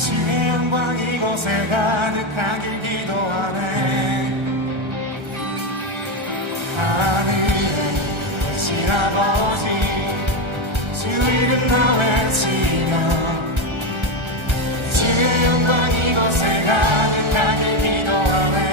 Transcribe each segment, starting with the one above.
주의 영광 이곳에 가득하길 기도하네. 하늘에 계신 아버지, 주 이름 나 외치며 주의 영광 이곳에 가득하길 기도하네.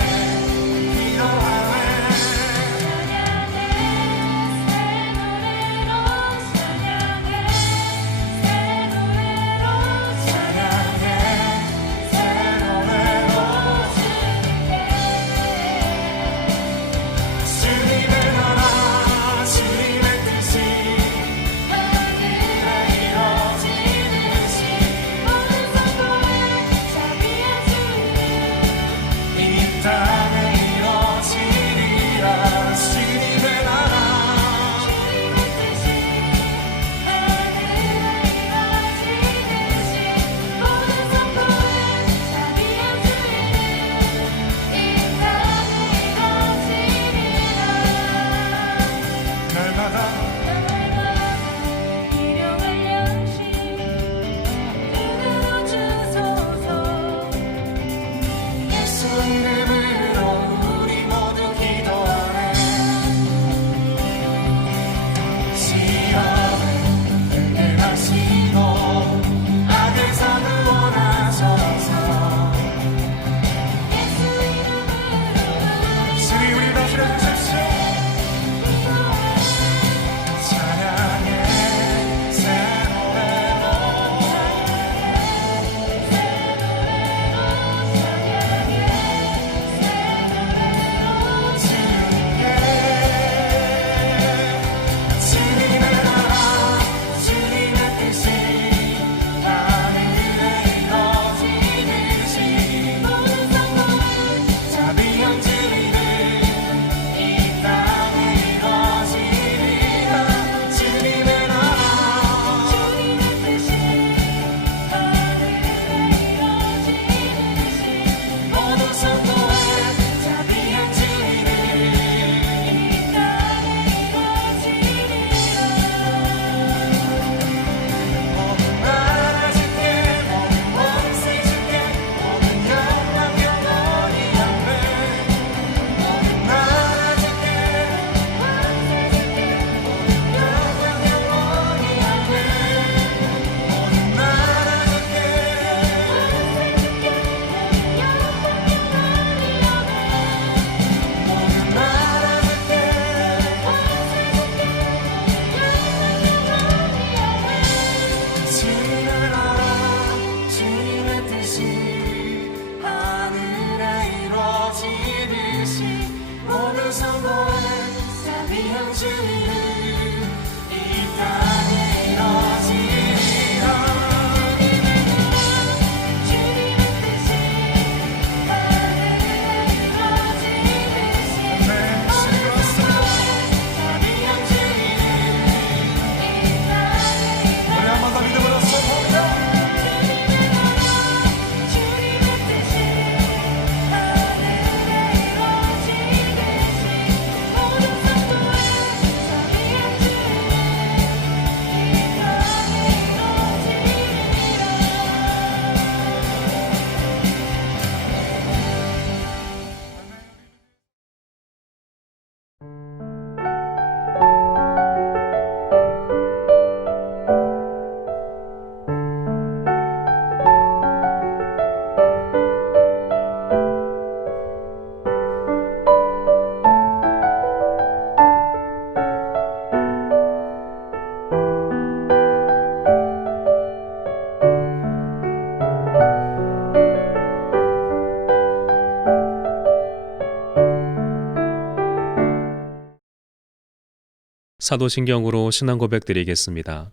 사도신경으로 신앙 고백 드리겠습니다.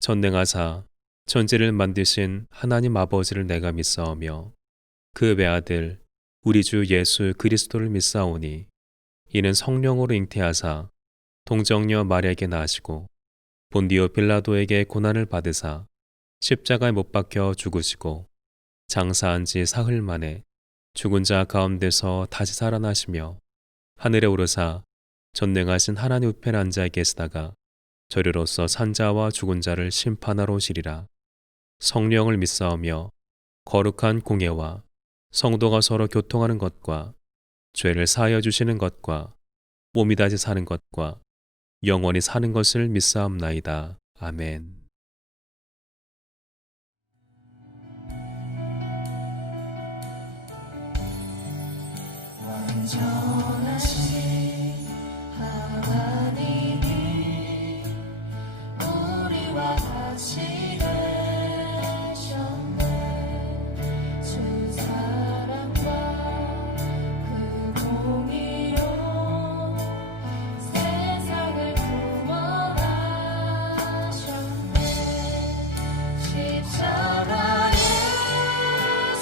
전능하사 전지를 만드신 하나님 아버지를 내가 믿사오며 그 외아들 우리 주 예수 그리스도를 믿사오니 이는 성령으로 잉태하사 동정녀 마리아에게 나시고 본디오 빌라도에게 고난을 받으사 십자가에 못 박혀 죽으시고 장사한 지 사흘 만에 죽은 자 가운데서 다시 살아나시며 하늘에 오르사 전능하신 하나님 우편에 앉아 계시다가 저리로서 산자와 죽은 자를 심판하러 오시리라. 성령을 믿사오며 거룩한 공예와 성도가 서로 교통하는 것과 죄를 사하여 주시는 것과 몸이 다시 사는 것과 영원히 사는 것을 믿사옵나이다. 아멘. 완전하신 하나님이 우리와 같이 되셨네. 주 사랑과 그 공의로 세상을 구원하셨네. 십자가에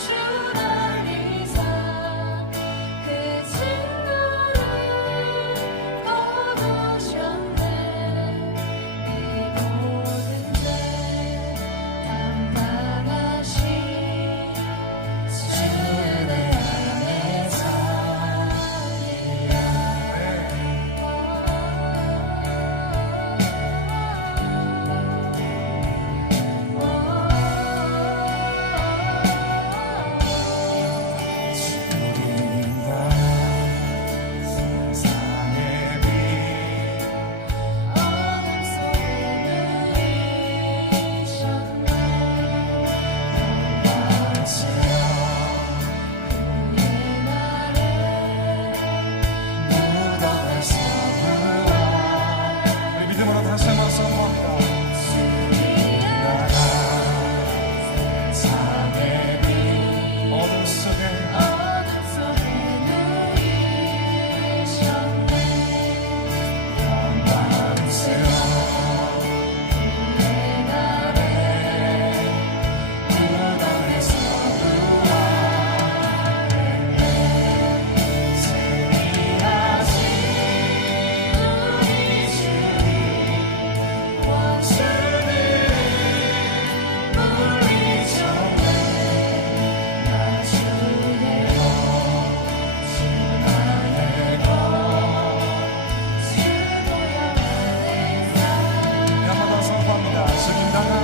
주 달리사 그 증거를 거두셨네. 이 모든 죄 담당하신 주의 안에 세상의 빛 어둠 속에 누이셨네. 영광스러운 그의 날에 무덤에서 부활. 우리 믿음으로 다시 한번 선포합니다. 주님나라 세상의 빛 어둠 속에 누이셨네. 영광스러운 그의 날에 무덤에서 부활했네. 승리하신 우리 주님 원수들을 물리쳤네. 나 주의 것 주 나의 것 주 모양하는 사 한번 더 선포합니다. 주님 나라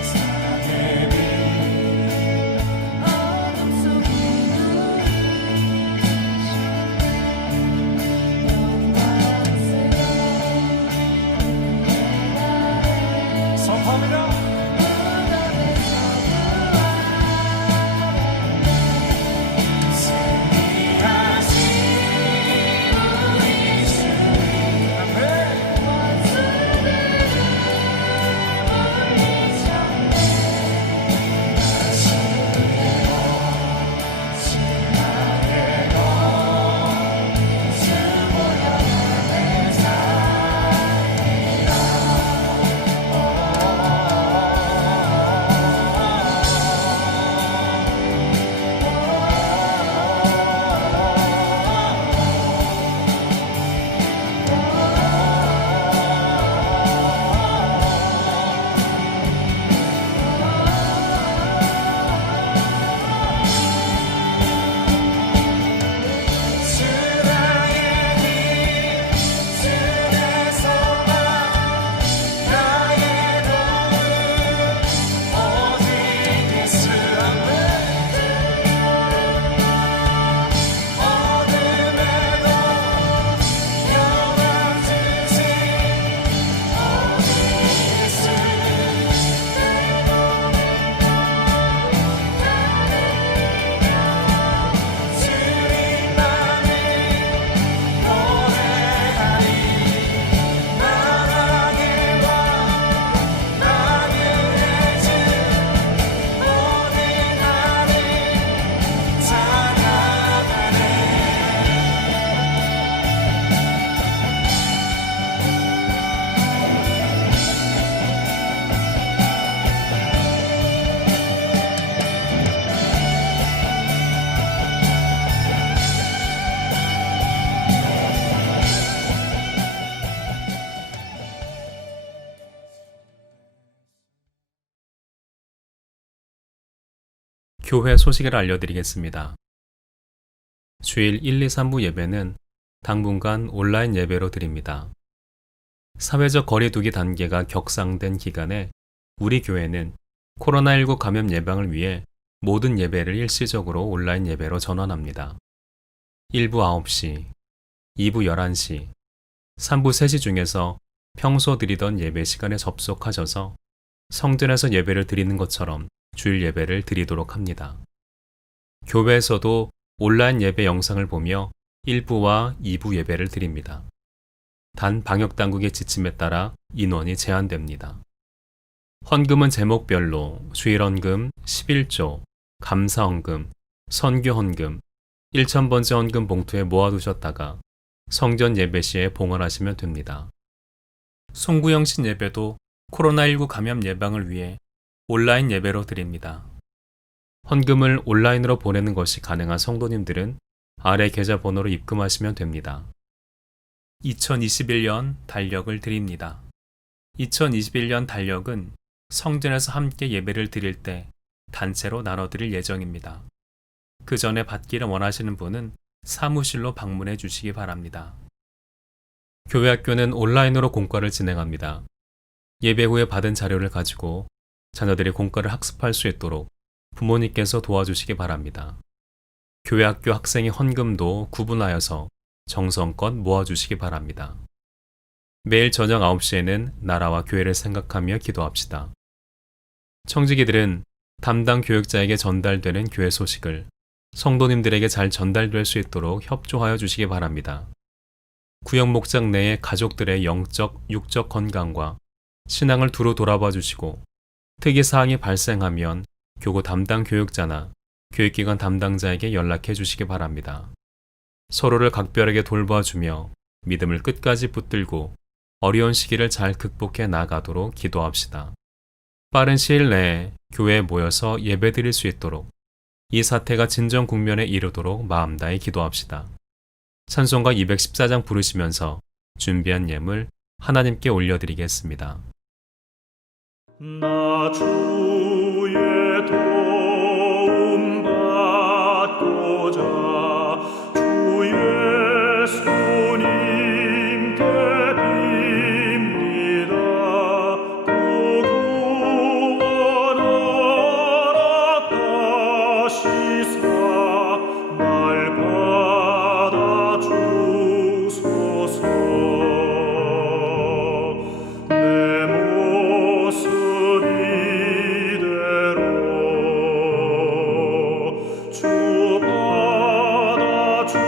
세상의 빛 어둠 속에 누이셨네. 선포합니다. 승리하신 우리 주님 원수들을 물리쳤네. 주 나의 것 주 모양하는 사이라. 주 나의 빛 주 내 소망 나의 도움 오직 예수 안에 어둠에도 영광 주신 오직 예수 주님만을 노래하리. 나라의 왕 나그네 주 모든 나를 찬양하네. 교회 소식을 알려드리겠습니다. 주일 1, 2, 3부 예배는 당분간 온라인 예배로 드립니다. 사회적 거리두기 단계가 격상된 기간에 우리 교회는 코로나19 감염 예방을 위해 모든 예배를 일시적으로 온라인 예배로 전환합니다. 1부 9시, 2부 11시, 3부 3시 중에서 평소 드리던 예배 시간에 접속하셔서 성전에서 예배를 드리는 것처럼 주일 예배를 드리도록 합니다. 교회에서도 온라인 예배 영상을 보며 1부와 2부 예배를 드립니다. 단 방역당국의 지침에 따라 인원이 제한됩니다. 헌금은 제목별로 주일헌금 11조, 감사헌금, 선교헌금, 1000번째 헌금 봉투에 모아두셨다가 성전 예배 시에 봉헌하시면 됩니다. 송구영신 예배도 코로나19 감염 예방을 위해 온라인 예배로 드립니다. 헌금을 온라인으로 보내는 것이 가능한 성도님들은 아래 계좌번호로 입금하시면 됩니다. 2021년 달력을 드립니다. 2021년 달력은 성전에서 함께 예배를 드릴 때 단체로 나눠드릴 예정입니다. 그 전에 받기를 원하시는 분은 사무실로 방문해 주시기 바랍니다. 교회 학교는 온라인으로 공과를 진행합니다. 예배 후에 받은 자료를 가지고 자녀들이 공과를 학습할 수 있도록 부모님께서 도와주시기 바랍니다. 교회 학교 학생의 헌금도 구분하여서 정성껏 모아주시기 바랍니다. 매일 저녁 9시에는 나라와 교회를 생각하며 기도합시다. 청지기들은 담당 교육자에게 전달되는 교회 소식을 성도님들에게 잘 전달될 수 있도록 협조하여 주시기 바랍니다. 구역 목장 내의 가족들의 영적, 육적 건강과 신앙을 두루 돌아봐 주시고 특이사항이 발생하면 교구 담당 교육자나 교육기관 담당자에게 연락해 주시기 바랍니다. 서로를 각별하게 돌봐주며 믿음을 끝까지 붙들고 어려운 시기를 잘 극복해 나가도록 기도합시다. 빠른 시일 내에 교회에 모여서 예배드릴 수 있도록 이 사태가 진정 국면에 이르도록 마음 다해 기도합시다. 찬송가 214장 부르시면서 준비한 예물 하나님께 올려드리겠습니다. 나 주의 도움 받고자 주 예수님께 빕니다. 구원하라 가시사 날 받아주소서. 내 모습 이대로 주 받아주소서.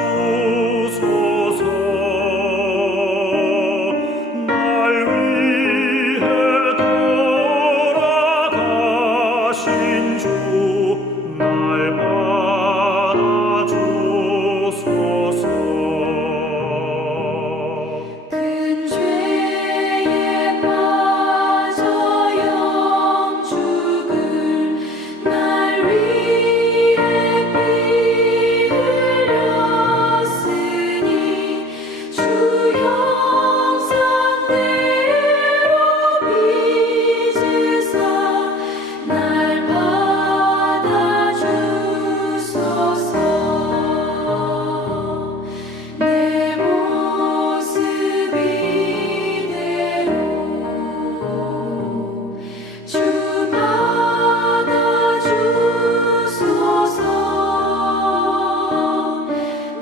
날 위해 돌아가신 주 날 받아주소서. 큰 죄에 빠져 영죽을 날 위해 피 흘렸으니 주 형상대로 빚으사 날 받아주소서. 내 모습 이대로 주 받아주소서.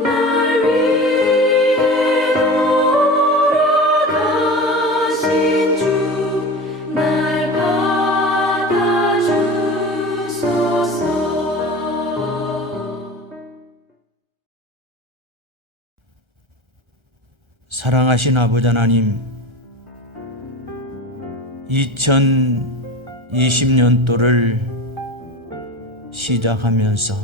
날 위해 돌아가신 주 날 받아주소서. 사랑하신 아버지 하나님, 2020년도를 시작하면서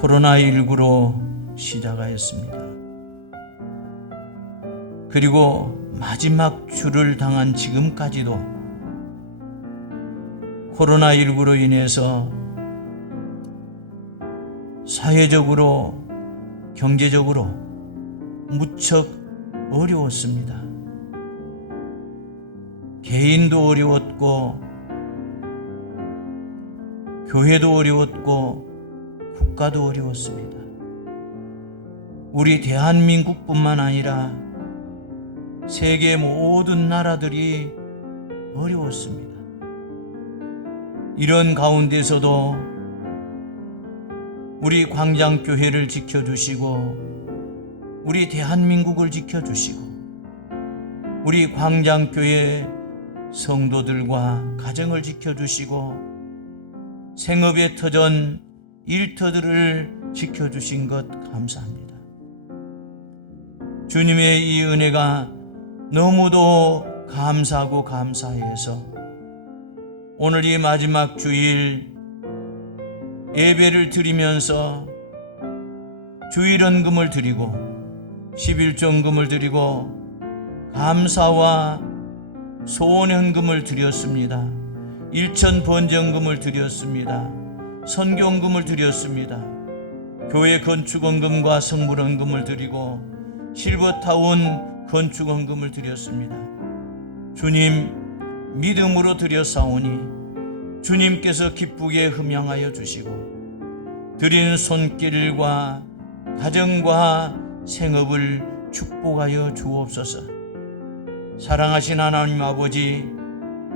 코로나19로 시작하였습니다. 그리고 마지막 주를 당한 지금까지도 코로나19로 인해서 사회적으로, 경제적으로 무척 어려웠습니다. 개인도 어려웠고, 교회도 어려웠고, 국가도 어려웠습니다. 우리 대한민국뿐만 아니라 세계 모든 나라들이 어려웠습니다. 이런 가운데서도 우리 광장교회를 지켜주시고 우리 대한민국을 지켜주시고 우리 광장교회 성도들과 가정을 지켜주시고 생업의 터전 일터들을 지켜주신 것 감사합니다. 주님의 이 은혜가 너무도 감사하고 감사해서 오늘 이 마지막 주일 예배를 드리면서 주일헌금을 드리고 11조헌금을 드리고 감사와 소원헌금을 드렸습니다. 일천번제헌금을 드렸습니다. 선교헌금을 드렸습니다. 교회 건축헌금과 성물헌금을 드리고 실버타운 건축헌금을 드렸습니다. 주님 믿음으로 드렸사오니 주님께서 기쁘게 흠양하여 주시고 드리는 손길과 가정과 생업을 축복하여 주옵소서. 사랑하신 하나님 아버지,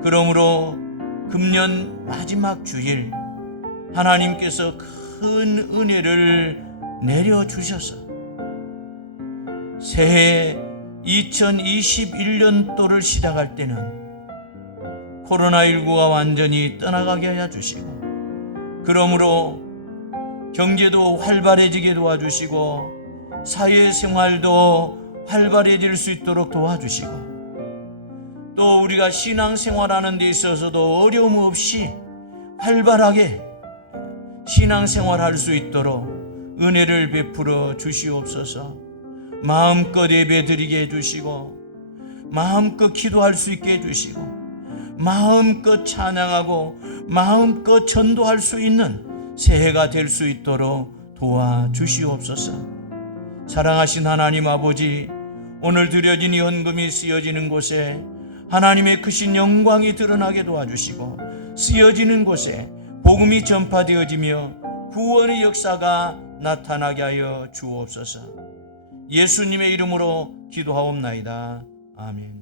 그러므로 금년 마지막 주일 하나님께서 큰 은혜를 내려주셔서 새해 2021년도를 시작할 때는 코로나19가 완전히 떠나가게 하여 주시고 그러므로 경제도 활발해지게 도와주시고 사회생활도 활발해질 수 있도록 도와주시고 또 우리가 신앙생활하는 데 있어서도 어려움 없이 활발하게 신앙생활할 수 있도록 은혜를 베풀어 주시옵소서. 마음껏 예배드리게 해주시고 마음껏 기도할 수 있게 해주시고 마음껏 찬양하고 마음껏 전도할 수 있는 새해가 될 수 있도록 도와주시옵소서. 사랑하신 하나님 아버지, 오늘 드려진 이 헌금이 쓰여지는 곳에 하나님의 크신 영광이 드러나게 도와주시고 쓰여지는 곳에 복음이 전파되어지며 구원의 역사가 나타나게 하여 주옵소서. 예수님의 이름으로 기도하옵나이다. 아멘.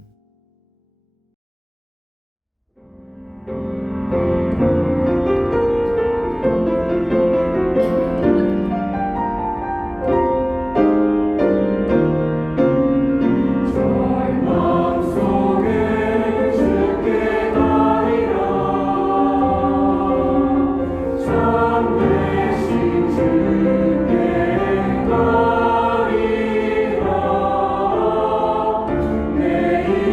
내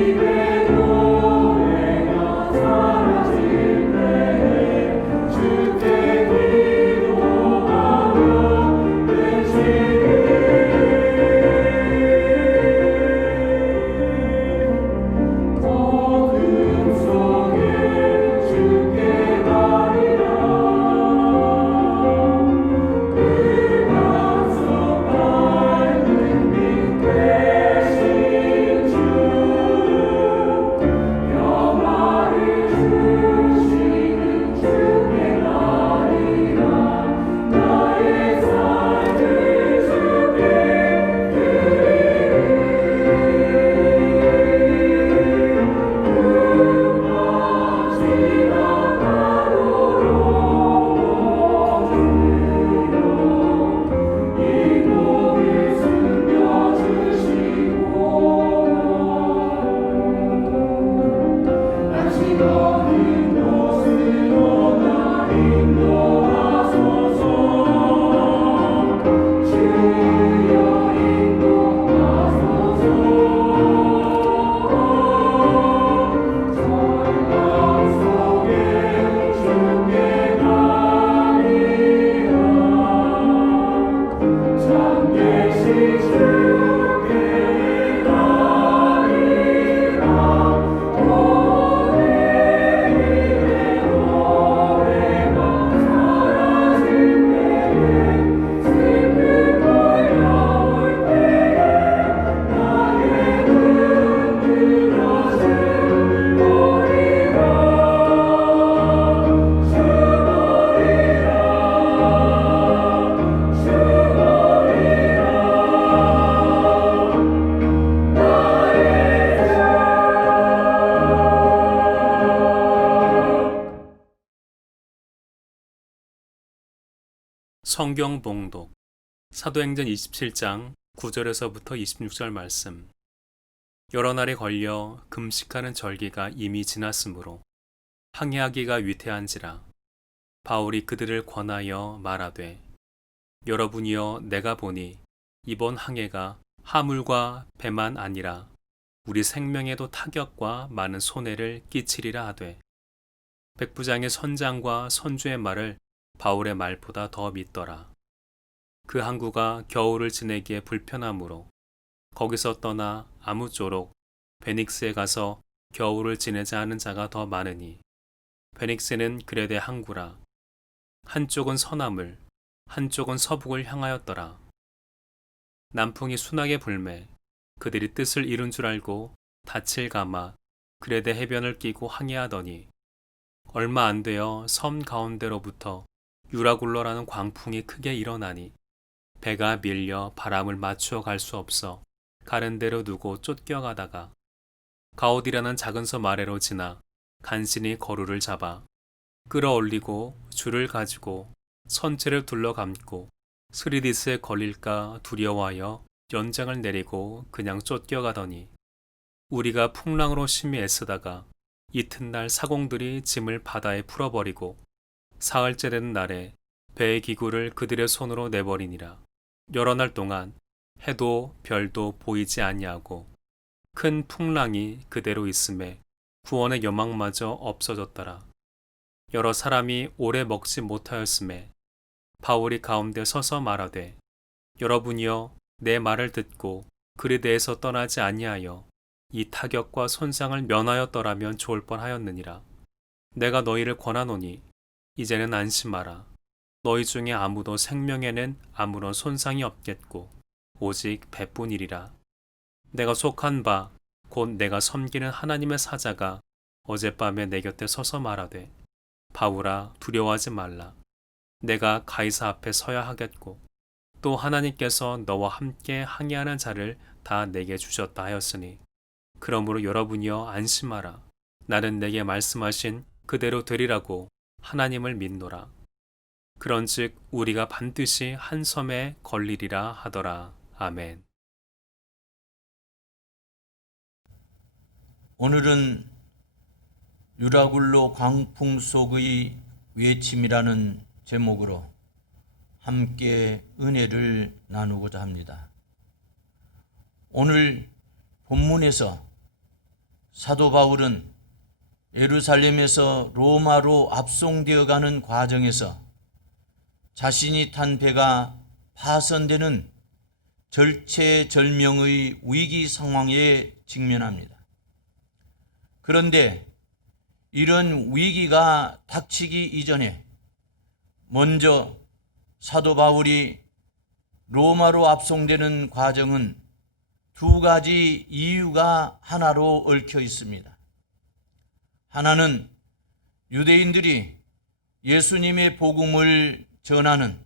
성경 봉독 사도행전 27장 9절에서부터 26절 말씀. 여러 날이 걸려 금식하는 절기가 이미 지났으므로 항해하기가 위태한지라 바울이 그들을 권하여 말하되 여러분이여 내가 보니 이번 항해가 하물과 배만 아니라 우리 생명에도 타격과 많은 손해를 끼치리라 하되 백부장의 선장과 선주의 말을 바울의 말보다 더 믿더라. 그 항구가 겨울을 지내기에 불편하므로 거기서 떠나 아무쪼록 베닉스에 가서 겨울을 지내자 하는 자가 더 많으니 베닉스는 그레데 항구라. 한쪽은 서남을 한쪽은 서북을 향하였더라. 남풍이 순하게 불매 그들이 뜻을 이룬 줄 알고 닻을 감아 그레데 해변을 끼고 항해하더니 얼마 안 되어 섬 가운데로부터 유라굴러라는 광풍이 크게 일어나니 배가 밀려 바람을 맞추어 갈 수 없어 가는 대로 두고 쫓겨가다가 가오디라는 작은 섬 아래로 지나 간신히 거루를 잡아 끌어올리고 줄을 가지고 선체를 둘러감고 스리디스에 걸릴까 두려워하여 연장을 내리고 그냥 쫓겨가더니 우리가 풍랑으로 심히 애쓰다가 이튿날 사공들이 짐을 바다에 풀어버리고 사흘째 되는 날에 배의 기구를 그들의 손으로 내버리니라. 여러 날 동안 해도 별도 보이지 아니하고 큰 풍랑이 그대로 있음에 구원의 여망마저 없어졌더라. 여러 사람이 오래 먹지 못하였음에 바울이 가운데 서서 말하되 여러분이여 내 말을 듣고 그리대에서 떠나지 아니하여 이 타격과 손상을 면하였더라면 좋을 뻔하였느니라. 내가 너희를 권하노니 이제는 안심하라. 너희 중에 아무도 생명에는 아무런 손상이 없겠고 오직 배뿐이리라. 내가 속한 바 곧 내가 섬기는 하나님의 사자가 어젯밤에 내 곁에 서서 말하되 바울아 두려워하지 말라. 내가 가이사 앞에 서야 하겠고 또 하나님께서 너와 함께 항해하는 자를 다 내게 주셨다 하였으니 그러므로 여러분이여 안심하라. 나는 내게 말씀하신 그대로 되리라고 하나님을 믿노라. 그런즉 우리가 반드시 한 섬에 걸리리라 하더라. 아멘. 오늘은 유라굴로 광풍 속의 외침이라는 제목으로 함께 은혜를 나누고자 합니다. 오늘 본문에서 사도 바울은 예루살렘에서 로마로 압송되어 가는 과정에서 자신이 탄 배가 파손되는 절체절명의 위기 상황에 직면합니다. 그런데 이런 위기가 닥치기 이전에 먼저 사도 바울이 로마로 압송되는 과정은 두 가지 이유가 하나로 얽혀 있습니다. 하나는 유대인들이 예수님의 복음을 전하는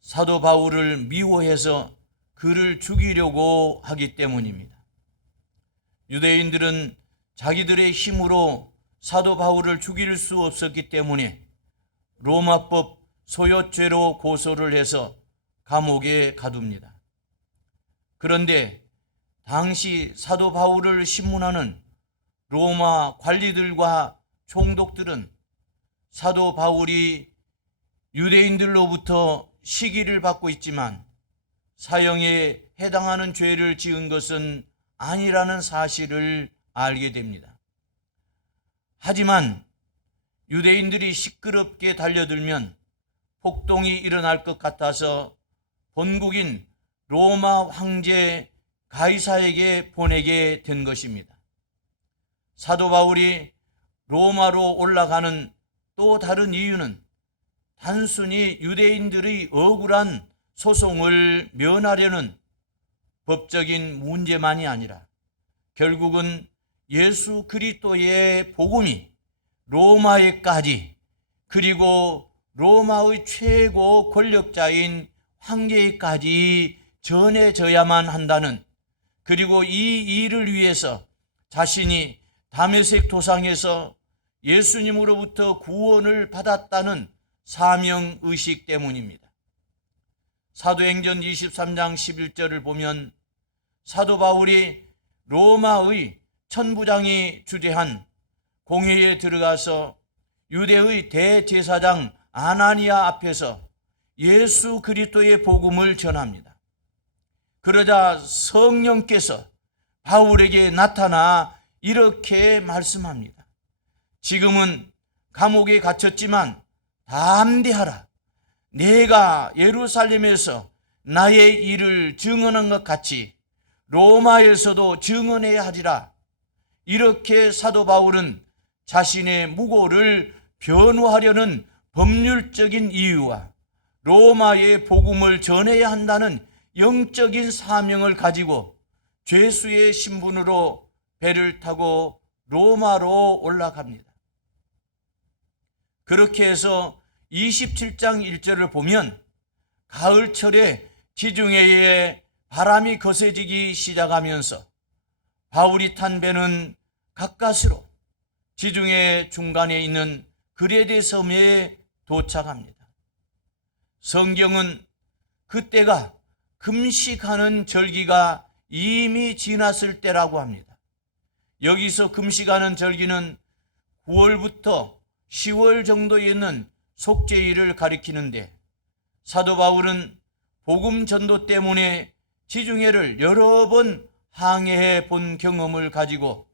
사도 바울을 미워해서 그를 죽이려고 하기 때문입니다. 유대인들은 자기들의 힘으로 사도 바울을 죽일 수 없었기 때문에 로마법 소요죄로 고소를 해서 감옥에 가둡니다. 그런데 당시 사도 바울을 신문하는 로마 관리들과 총독들은 사도 바울이 유대인들로부터 시기를 받고 있지만 사형에 해당하는 죄를 지은 것은 아니라는 사실을 알게 됩니다. 하지만 유대인들이 시끄럽게 달려들면 폭동이 일어날 것 같아서 본국인 로마 황제 가이사에게 보내게 된 것입니다. 사도 바울이 로마로 올라가는 또 다른 이유는 단순히 유대인들의 억울한 소송을 면하려는 법적인 문제만이 아니라 결국은 예수 그리스도의 복음이 로마에까지 그리고 로마의 최고 권력자인 황제에까지 전해져야만 한다는, 그리고 이 일을 위해서 자신이 다메섹 도상에서 예수님으로부터 구원을 받았다는 사명의식 때문입니다. 사도행전 23장 11절을 보면 사도 바울이 로마의 천부장이 주재한 공회에 들어가서 유대의 대제사장 아나니아 앞에서 예수 그리스도의 복음을 전합니다. 그러자 성령께서 바울에게 나타나 이렇게 말씀합니다. 지금은 감옥에 갇혔지만 담대하라. 내가 예루살렘에서 나의 일을 증언한 것 같이 로마에서도 증언해야 하리라. 이렇게 사도 바울은 자신의 무고를 변호하려는 법률적인 이유와 로마의 복음을 전해야 한다는 영적인 사명을 가지고 죄수의 신분으로 배를 타고 로마로 올라갑니다. 그렇게 해서 27장 1절을 보면 가을철에 지중해에 바람이 거세지기 시작하면서 바울이 탄 배는 가까스로 지중해 중간에 있는 그레데 섬에 도착합니다. 성경은 그때가 금식하는 절기가 이미 지났을 때라고 합니다. 여기서 금식하는 절기는 9월부터 10월 정도에 있는 속죄일을 가리키는데 사도 바울은 복음 전도 때문에 지중해를 여러 번 항해해 본 경험을 가지고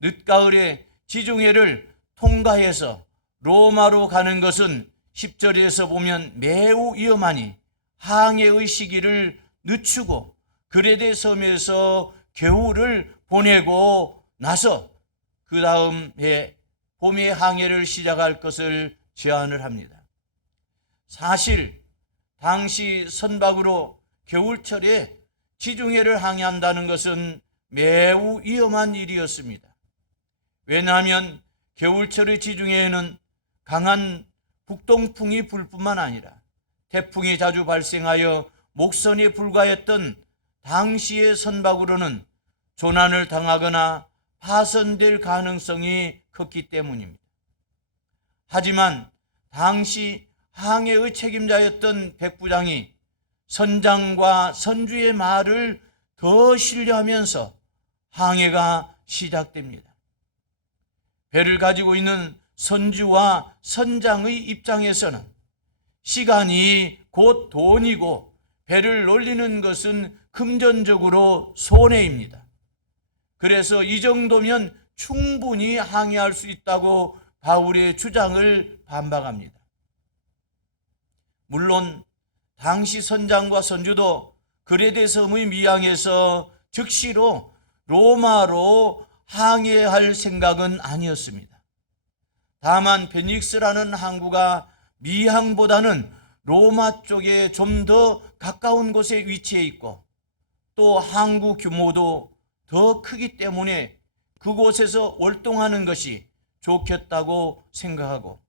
늦가을에 지중해를 통과해서 로마로 가는 것은 10절에서 보면 매우 위험하니 항해의 시기를 늦추고 그레데 섬에서 겨울을 보내고 나서 그 다음 해 봄에 항해를 시작할 것을 제안을 합니다. 사실 당시 선박으로 겨울철에 지중해를 항해한다는 것은 매우 위험한 일이었습니다. 왜냐하면 겨울철의 지중해에는 강한 북동풍이 불 뿐만 아니라 태풍이 자주 발생하여 목선에 불과했던 당시의 선박으로는 조난을 당하거나 파손될 가능성이 컸기 때문입니다. 하지만 당시 항해의 책임자였던 백부장이 선장과 선주의 말을 더 신뢰하면서 항해가 시작됩니다. 배를 가지고 있는 선주와 선장의 입장에서는 시간이 곧 돈이고 배를 놀리는 것은 금전적으로 손해입니다. 그래서 이 정도면 충분히 항해할 수 있다고 바울의 주장을 반박합니다. 물론 당시 선장과 선주도 그레데 섬의 미항에서 즉시로 로마로 항해할 생각은 아니었습니다. 다만 베닉스라는 항구가 미항보다는 로마 쪽에 좀 더 가까운 곳에 위치해 있고 또 항구 규모도 더 크기 때문에 그곳에서 월동하는 것이 좋겠다고 생각하고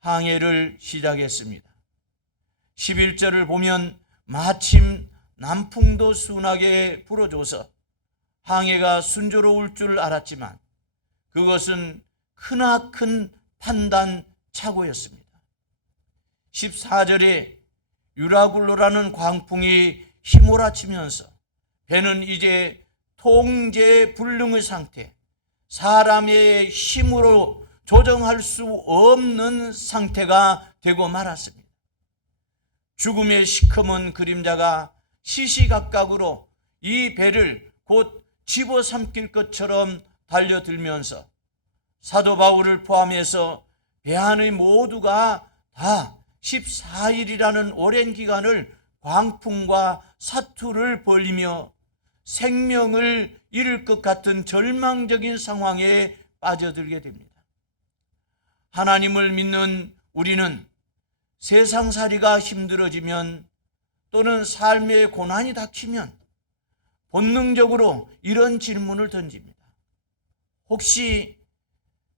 항해를 시작했습니다. 11절을 보면 마침 남풍도 순하게 불어줘서 항해가 순조로울 줄 알았지만 그것은 크나큰 판단 착오였습니다. 14절에 유라굴로라는 광풍이 휘몰아치면서 배는 이제 통제불능의 상태, 사람의 힘으로 조정할 수 없는 상태가 되고 말았습니다. 죽음의 시커먼 그림자가 시시각각으로 이 배를 곧 집어삼킬 것처럼 달려들면서 사도 바울을 포함해서 배 안의 모두가 다 14일이라는 오랜 기간을 광풍과 사투를 벌이며 생명을 잃을 것 같은 절망적인 상황에 빠져들게 됩니다. 하나님을 믿는 우리는 세상살이가 힘들어지면 또는 삶의 고난이 닥치면 본능적으로 이런 질문을 던집니다. 혹시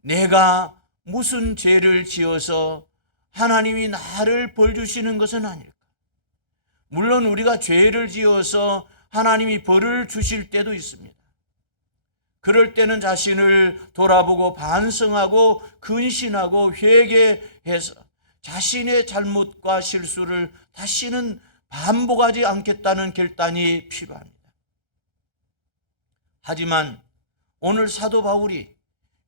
내가 무슨 죄를 지어서 하나님이 나를 벌 주시는 것은 아닐까? 물론 우리가 죄를 지어서 하나님이 벌을 주실 때도 있습니다. 그럴 때는 자신을 돌아보고 반성하고 근신하고 회개해서 자신의 잘못과 실수를 다시는 반복하지 않겠다는 결단이 필요합니다. 하지만 오늘 사도 바울이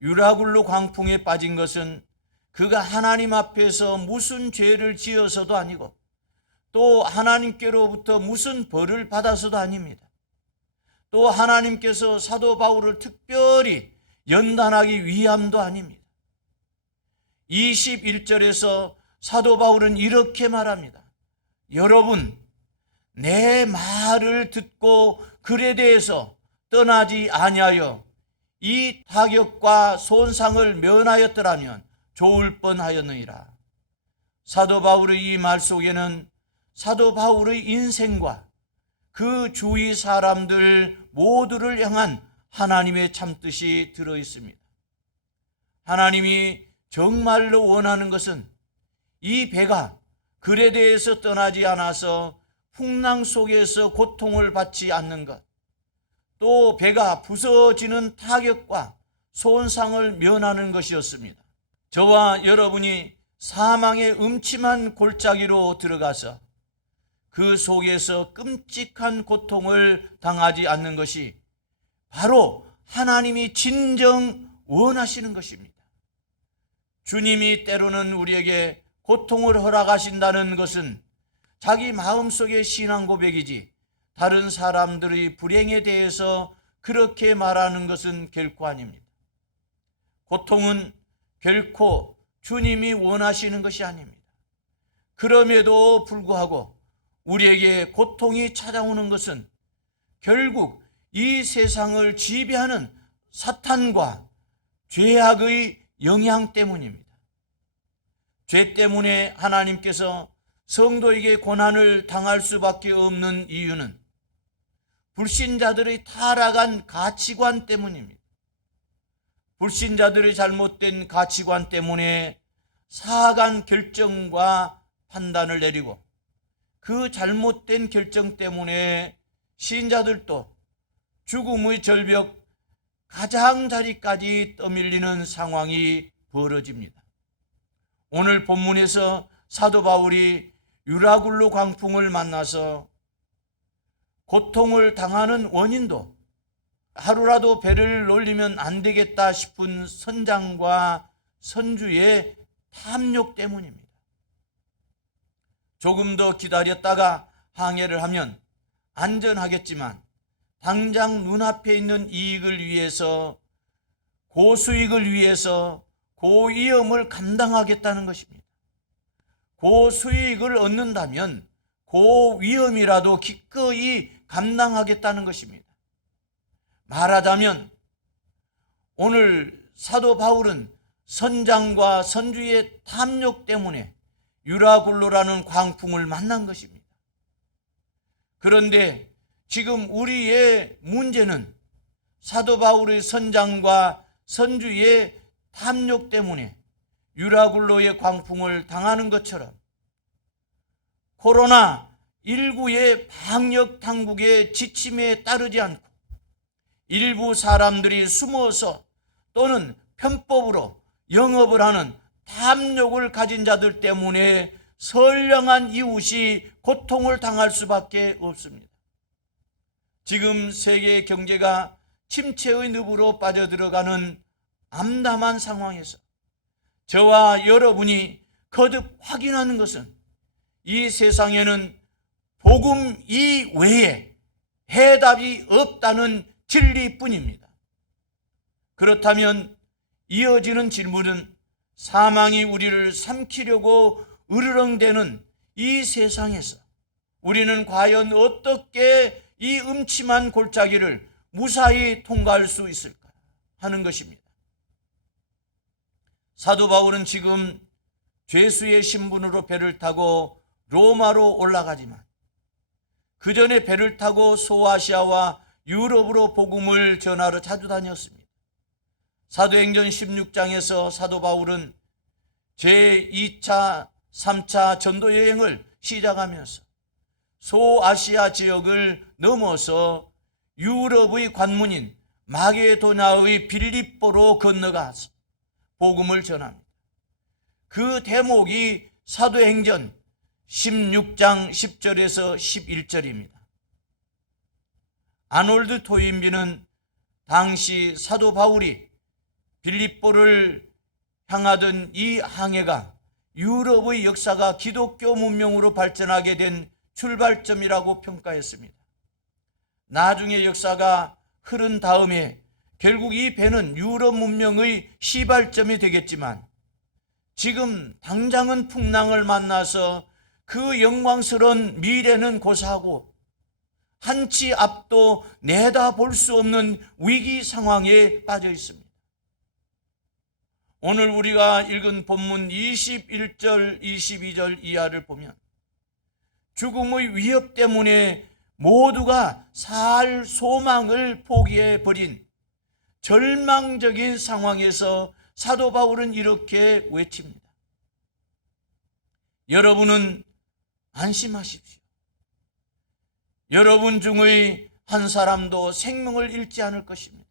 유라굴로 광풍에 빠진 것은 그가 하나님 앞에서 무슨 죄를 지어서도 아니고 또 하나님께로부터 무슨 벌을 받아서도 아닙니다. 또 하나님께서 사도 바울을 특별히 연단하기 위함도 아닙니다. 21절에서 사도 바울은 이렇게 말합니다. 여러분, 내 말을 듣고 글에 대해서 떠나지 아니하여 이 타격과 손상을 면하였더라면 좋을 뻔하였느니라. 사도 바울의 이 말 속에는 사도 바울의 인생과 그 주위 사람들 모두를 향한 하나님의 참뜻이 들어 있습니다. 하나님이 정말로 원하는 것은 이 배가 글에 대해서 떠나지 않아서 풍랑 속에서 고통을 받지 않는 것, 또 배가 부서지는 타격과 손상을 면하는 것이었습니다. 저와 여러분이 사망의 음침한 골짜기로 들어가서 그 속에서 끔찍한 고통을 당하지 않는 것이 바로 하나님이 진정 원하시는 것입니다. 주님이 때로는 우리에게 고통을 허락하신다는 것은 자기 마음속의 신앙 고백이지 다른 사람들의 불행에 대해서 그렇게 말하는 것은 결코 아닙니다. 고통은 결코 주님이 원하시는 것이 아닙니다. 그럼에도 불구하고 우리에게 고통이 찾아오는 것은 결국 이 세상을 지배하는 사탄과 죄악의 영향 때문입니다. 죄 때문에 하나님께서 성도에게 고난을 당할 수밖에 없는 이유는 불신자들의 타락한 가치관 때문입니다. 불신자들의 잘못된 가치관 때문에 사악한 결정과 판단을 내리고 그 잘못된 결정 때문에 신자들도 죽음의 절벽 가장자리까지 떠밀리는 상황이 벌어집니다. 오늘 본문에서 사도 바울이 유라굴로 광풍을 만나서 고통을 당하는 원인도 하루라도 배를 놀리면 안 되겠다 싶은 선장과 선주의 탐욕 때문입니다. 조금 더 기다렸다가 항해를 하면 안전하겠지만 당장 눈앞에 있는 이익을 위해서 고수익을 위해서 고위험을 감당하겠다는 것입니다. 고수익을 얻는다면 고위험이라도 기꺼이 감당하겠다는 것입니다. 말하자면 오늘 사도 바울은 선장과 선주의 탐욕 때문에 유라굴로라는 광풍을 만난 것입니다. 그런데 지금 우리의 문제는 사도 바울의 선장과 선주의 탐욕 때문에 유라굴로의 광풍을 당하는 것처럼 코로나19의 방역 당국의 지침에 따르지 않고 일부 사람들이 숨어서 또는 편법으로 영업을 하는 탐욕을 가진 자들 때문에 선량한 이웃이 고통을 당할 수밖에 없습니다. 지금 세계 경제가 침체의 늪으로 빠져들어가는 암담한 상황에서 저와 여러분이 거듭 확인하는 것은 이 세상에는 복음 이외에 해답이 없다는 진리뿐입니다. 그렇다면 이어지는 질문은 사망이 우리를 삼키려고 으르렁대는 이 세상에서 우리는 과연 어떻게 이 음침한 골짜기를 무사히 통과할 수 있을까 하는 것입니다. 사도 바울은 지금 죄수의 신분으로 배를 타고 로마로 올라가지만 그 전에 배를 타고 소아시아와 유럽으로 복음을 전하러 자주 다녔습니다. 사도행전 16장에서 사도 바울은 제2차, 3차 전도 여행을 시작하면서 소아시아 지역을 넘어서 유럽의 관문인 마게도냐의 빌립보로 건너가서 복음을 전합니다. 그 대목이 사도행전 16장 10절에서 11절입니다. 아놀드 토인비는 당시 사도 바울이 빌립보를 향하던 이 항해가 유럽의 역사가 기독교 문명으로 발전하게 된 출발점이라고 평가했습니다. 나중에 역사가 흐른 다음에 결국 이 배는 유럽 문명의 시발점이 되겠지만 지금 당장은 풍랑을 만나서 그 영광스러운 미래는 고사하고 한치 앞도 내다볼 수 없는 위기 상황에 빠져 있습니다. 오늘 우리가 읽은 본문 21절, 22절 이하를 보면 죽음의 위협 때문에 모두가 살 소망을 포기해버린 절망적인 상황에서 사도 바울은 이렇게 외칩니다. 여러분은 안심하십시오. 여러분 중의 한 사람도 생명을 잃지 않을 것입니다.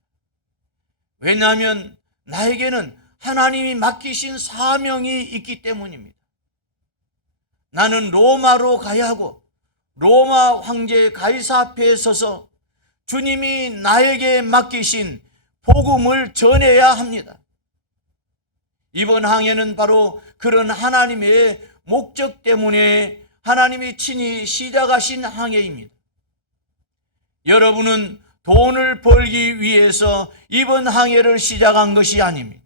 왜냐하면 나에게는 하나님이 맡기신 사명이 있기 때문입니다. 나는 로마로 가야 하고 로마 황제 가이사 앞에 서서 주님이 나에게 맡기신 복음을 전해야 합니다. 이번 항해는 바로 그런 하나님의 목적 때문에 하나님이 친히 시작하신 항해입니다. 여러분은 돈을 벌기 위해서 이번 항해를 시작한 것이 아닙니다.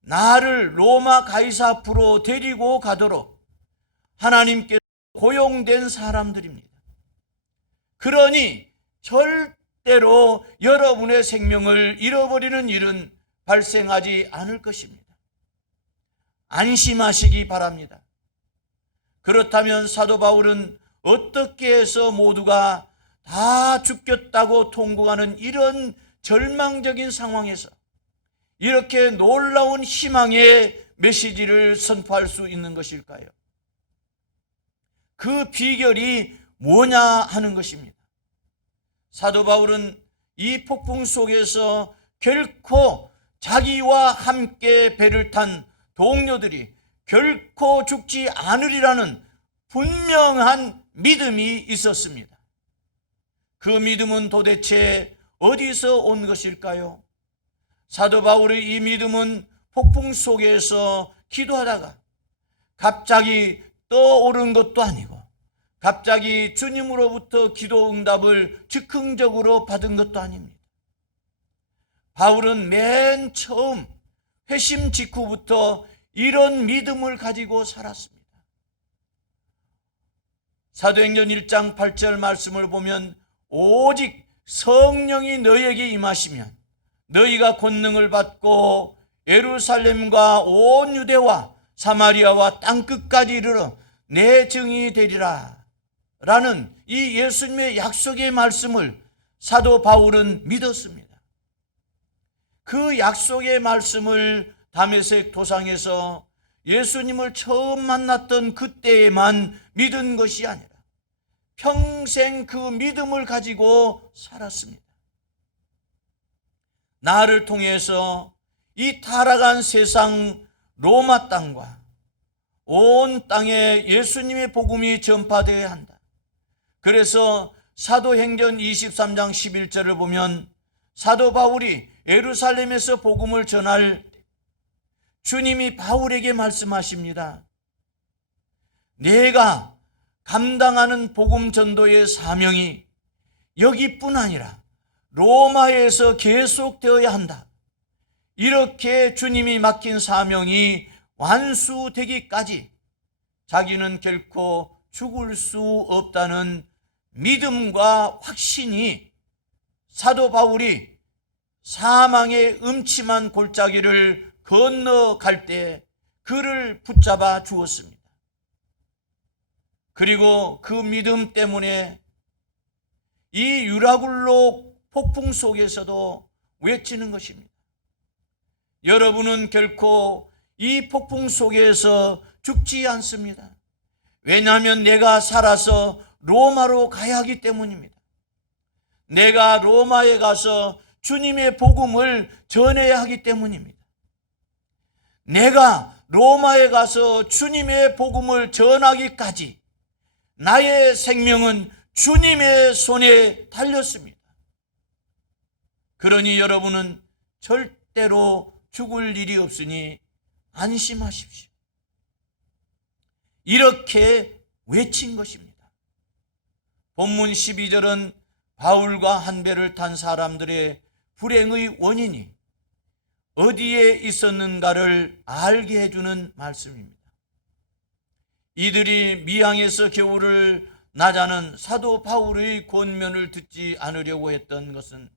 나를 로마 가이사 앞으로 데리고 가도록 하나님께서 고용된 사람들입니다. 그러니 절대로 여러분의 생명을 잃어버리는 일은 발생하지 않을 것입니다. 안심하시기 바랍니다. 그렇다면 사도 바울은 어떻게 해서 모두가 다 죽겠다고 통곡하는 이런 절망적인 상황에서 이렇게 놀라운 희망의 메시지를 선포할 수 있는 것일까요? 그 비결이 뭐냐 하는 것입니다. 사도 바울은 이 폭풍 속에서 결코 자기와 함께 배를 탄 동료들이 결코 죽지 않으리라는 분명한 믿음이 있었습니다. 그 믿음은 도대체 어디서 온 것일까요? 사도 바울의 이 믿음은 폭풍 속에서 기도하다가 갑자기 떠오른 것도 아니고 갑자기 주님으로부터 기도 응답을 즉흥적으로 받은 것도 아닙니다. 바울은 맨 처음 회심 직후부터 이런 믿음을 가지고 살았습니다. 사도행전 1장 8절 말씀을 보면 오직 성령이 너희에게 임하시면 너희가 권능을 받고 예루살렘과 온 유대와 사마리아와 땅끝까지 이르러 내 증인이 되리라 라는 이 예수님의 약속의 말씀을 사도 바울은 믿었습니다. 그 약속의 말씀을 다메섹 도상에서 예수님을 처음 만났던 그때에만 믿은 것이 아니라 평생 그 믿음을 가지고 살았습니다. 나를 통해서 이 타락한 세상 로마 땅과 온 땅에 예수님의 복음이 전파되어야 한다. 그래서 사도행전 23장 11절을 보면 사도 바울이 예루살렘에서 복음을 전할 때 주님이 바울에게 말씀하십니다. 내가 감당하는 복음 전도의 사명이 여기뿐 아니라 로마에서 계속되어야 한다. 이렇게 주님이 맡긴 사명이 완수되기까지 자기는 결코 죽을 수 없다는 믿음과 확신이 사도 바울이 사망의 음침한 골짜기를 건너갈 때 그를 붙잡아 주었습니다. 그리고 그 믿음 때문에 이 유라굴로 폭풍 속에서도 외치는 것입니다. 여러분은 결코 이 폭풍 속에서 죽지 않습니다. 왜냐하면 내가 살아서 로마로 가야 하기 때문입니다. 내가 로마에 가서 주님의 복음을 전해야 하기 때문입니다. 내가 로마에 가서 주님의 복음을 전하기까지 나의 생명은 주님의 손에 달렸습니다. 그러니 여러분은 절대로 죽을 일이 없으니 안심하십시오. 이렇게 외친 것입니다. 본문 12절은 바울과 한 배를 탄 사람들의 불행의 원인이 어디에 있었는가를 알게 해주는 말씀입니다. 이들이 미항에서 겨울을 나자는 사도 바울의 권면을 듣지 않으려고 했던 것은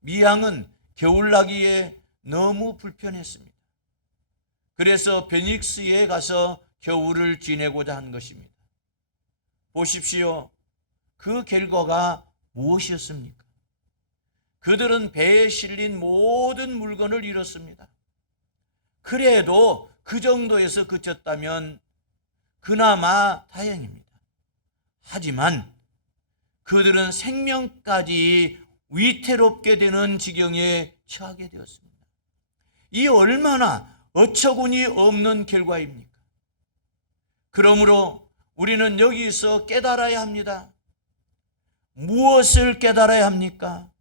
미항은 겨울나기에 너무 불편했습니다. 그래서 베닉스에 가서 겨울을 지내고자 한 것입니다. 보십시오. 그 결과가 무엇이었습니까? 그들은 배에 실린 모든 물건을 잃었습니다. 그래도 그 정도에서 그쳤다면 그나마 다행입니다. 하지만 그들은 생명까지 위태롭게 되는 지경에 처하게 되었습니다. 이 얼마나 어처구니 없는 결과입니까? 그러므로 우리는 여기서 깨달아야 합니다. 무엇을 깨달아야 합니까?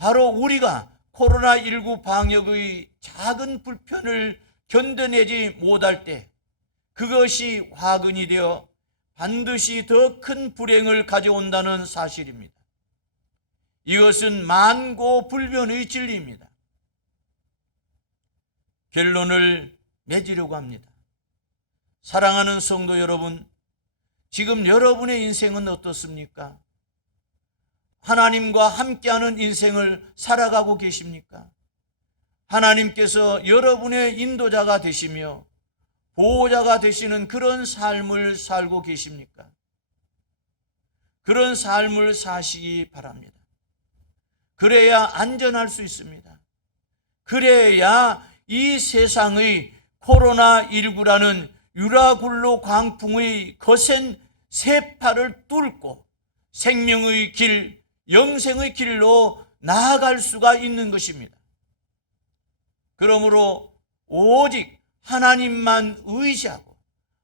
바로 우리가 코로나19 방역의 작은 불편을 견뎌내지 못할 때 그것이 화근이 되어 반드시 더 큰 불행을 가져온다는 사실입니다. 이것은 만고불변의 진리입니다. 결론을 맺으려고 합니다. 사랑하는 성도 여러분, 지금 여러분의 인생은 어떻습니까? 하나님과 함께하는 인생을 살아가고 계십니까? 하나님께서 여러분의 인도자가 되시며 보호자가 되시는 그런 삶을 살고 계십니까? 그런 삶을 사시기 바랍니다. 그래야 안전할 수 있습니다. 그래야 이 세상의 코로나19라는 유라굴로 광풍의 거센 세파를 뚫고 생명의 길, 영생의 길로 나아갈 수가 있는 것입니다. 그러므로 오직 하나님만 의지하고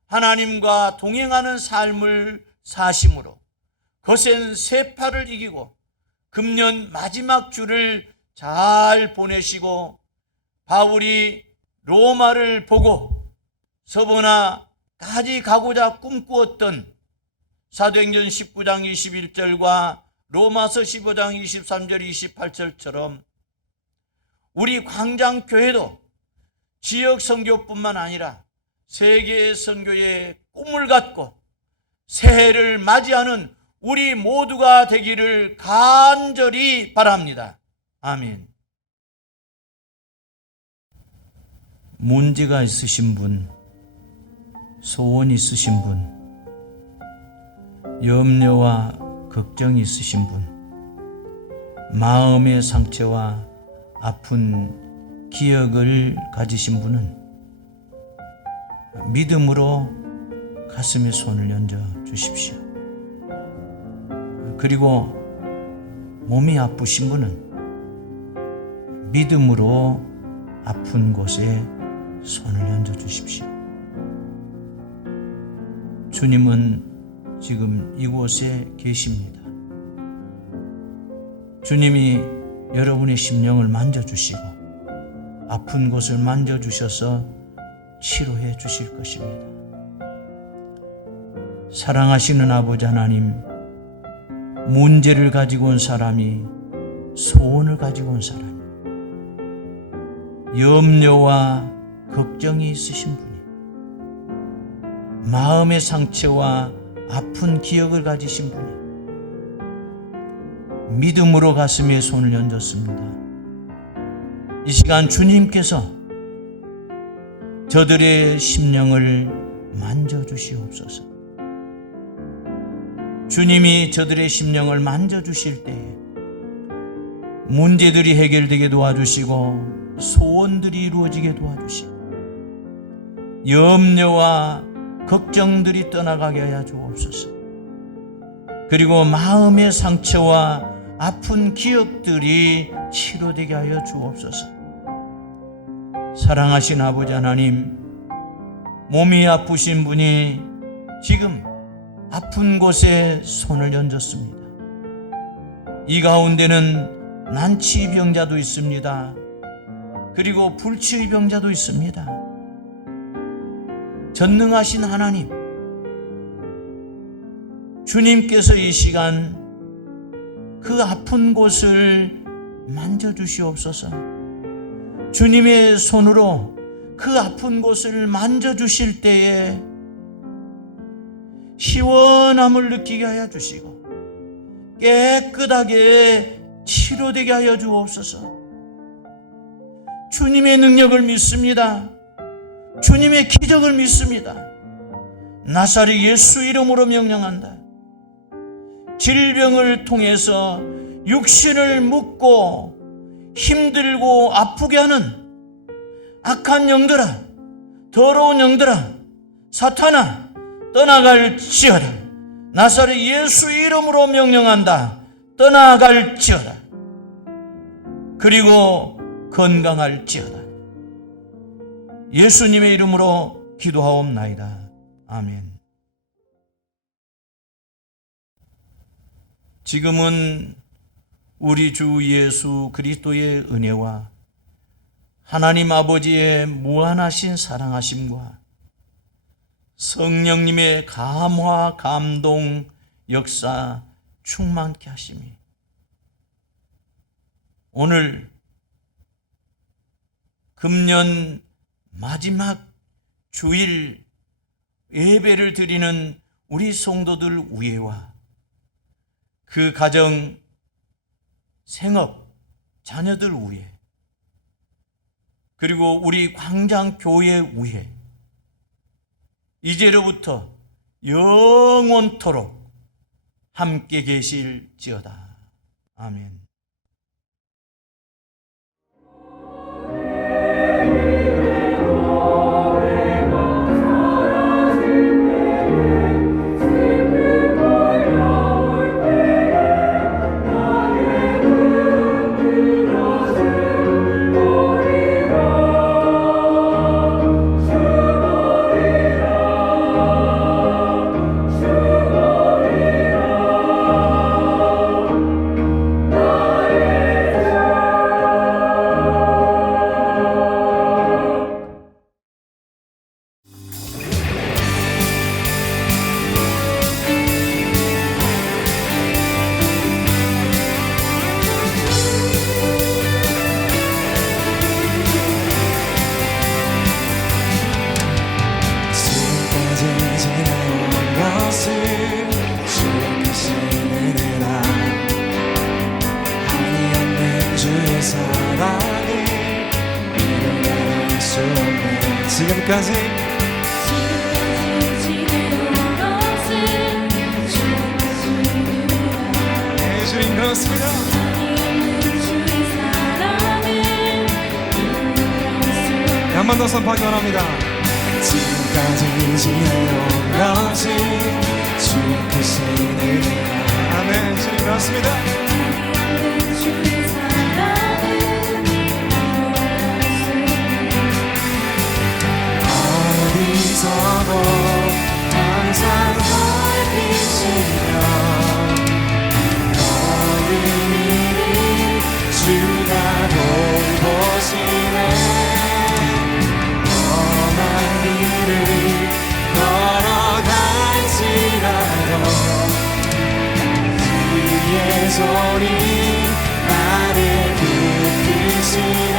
하나님과 동행하는 삶을 사심으로 거센 세파를 이기고 금년 마지막 주를 잘 보내시고 바울이 로마를 보고 서보나까지 가고자 꿈꾸었던 사도행전 19장 21절과 로마서 15장 23절 28절처럼 우리 광장교회도 지역 선교뿐만 아니라 세계 선교의 꿈을 갖고 새해를 맞이하는 우리 모두가 되기를 간절히 바랍니다. 아멘. 문제가 있으신 분, 소원 있으신 분, 염려와 걱정이 있으신 분, 마음의 상처와 아픈 기억을 가지신 분은 믿음으로 가슴에 손을 얹어 주십시오. 그리고 몸이 아프신 분은 믿음으로 아픈 곳에 손을 얹어 주십시오. 주님은 지금 이곳에 계십니다. 주님이 여러분의 심령을 만져주시고 아픈 곳을 만져주셔서 치료해 주실 것입니다. 사랑하시는 아버지 하나님, 문제를 가지고 온 사람이, 소원을 가지고 온 사람이, 염려와 걱정이 있으신 분이, 마음의 상처와 아픈 기억을 가지신 분이 믿음으로 가슴에 손을 얹었습니다. 이 시간 주님께서 저들의 심령을 만져주시옵소서. 주님이 저들의 심령을 만져주실 때에 문제들이 해결되게 도와주시고 소원들이 이루어지게 도와주시고 염려와 걱정들이 떠나가게 하여 주옵소서. 그리고 마음의 상처와 아픈 기억들이 치료되게 하여 주옵소서. 사랑하신 아버지 하나님, 몸이 아프신 분이 지금 아픈 곳에 손을 얹었습니다. 이 가운데는 난치병자도 있습니다. 그리고 불치병자도 있습니다. 전능하신 하나님, 주님께서 이 시간 그 아픈 곳을 만져주시옵소서. 주님의 손으로 그 아픈 곳을 만져주실 때에 시원함을 느끼게 하여 주시고 깨끗하게 치료되게 하여 주옵소서. 주님의 능력을 믿습니다. 주님의 기적을 믿습니다. 나사렛 예수 이름으로 명령한다. 질병을 통해서 육신을 묶고 힘들고 아프게 하는 악한 영들아, 더러운 영들아, 사탄아, 떠나갈지어다. 나사렛 예수 이름으로 명령한다. 떠나갈지어다. 그리고 건강할지어다. 예수님의 이름으로 기도하옵나이다. 아멘. 지금은 우리 주 예수 그리스도의 은혜와 하나님 아버지의 무한하신 사랑하심과 성령님의 감화, 감동, 역사 충만케 하심이 오늘 금년 마지막 주일 예배를 드리는 우리 성도들 위에와 그 가정, 생업, 자녀들 위에 그리고 우리 광장교회 위에 이제로부터 영원토록 함께 계실지어다. 아멘. 지금까지 네, 주님 그렇습니다. 한 번 더 선포하기 원합니다. 지금까지 지내온 것이 주 크신 은혜라. 아멘. 주님 그렇습니다. 어디서도 항상 널 비추며 모든 일을 주가 돌보시네. 험한 길을 걸어갈지라도 주의 손이 나를 붙드시네.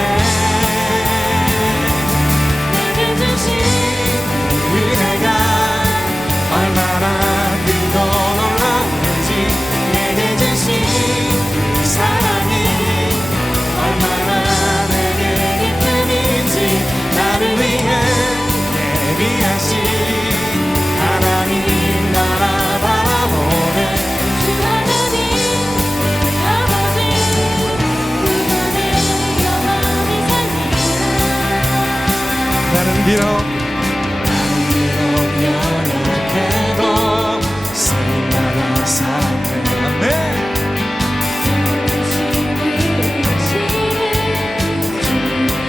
은혜가 얼마나 크고 놀라운지 내게 주신 그 사랑이 얼마나 내게 기쁨인지 나를 위해 예비하신 하나님 나라 바라보네. 주 하나님 아버지 그분의 영원히 살리라. 나는 비록 연약해도 쓰임받아 사랑해.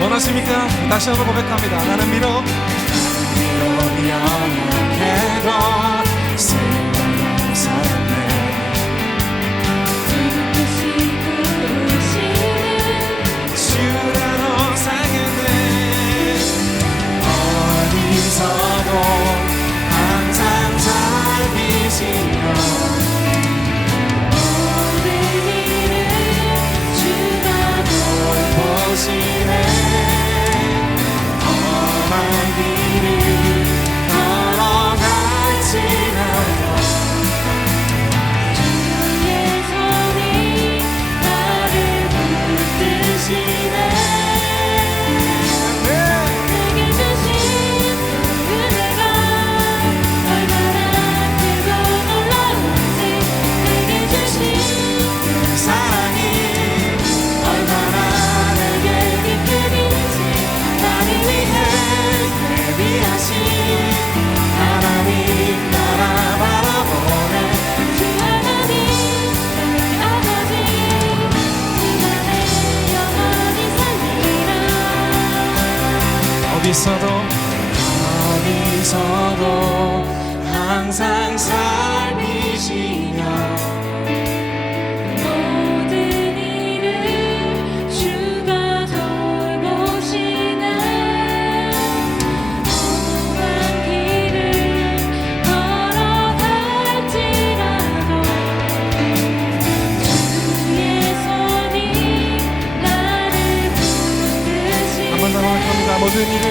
원하십니까? 다시 한번 고백합니다. 나는 비록 비록 연약해도 생각나 살네. 주라로 살겠네. 어디서도 항상 살피시며 보시네. 험한 길을 걸어갈지라도 사랑이 얼마나 내게 깊은지 나를 위해 예비하신 하나님 나라 바라보네. 주 하나님 나의 아버지 이 안에 영원히 살리라. 어디서도 항상 살피시며 모든 일을 주가 돌보시네. 험한 길을 걸어갈지라도 주의 손이 나를 붙드시네. 한 번 더 고백합니다. 모든 일을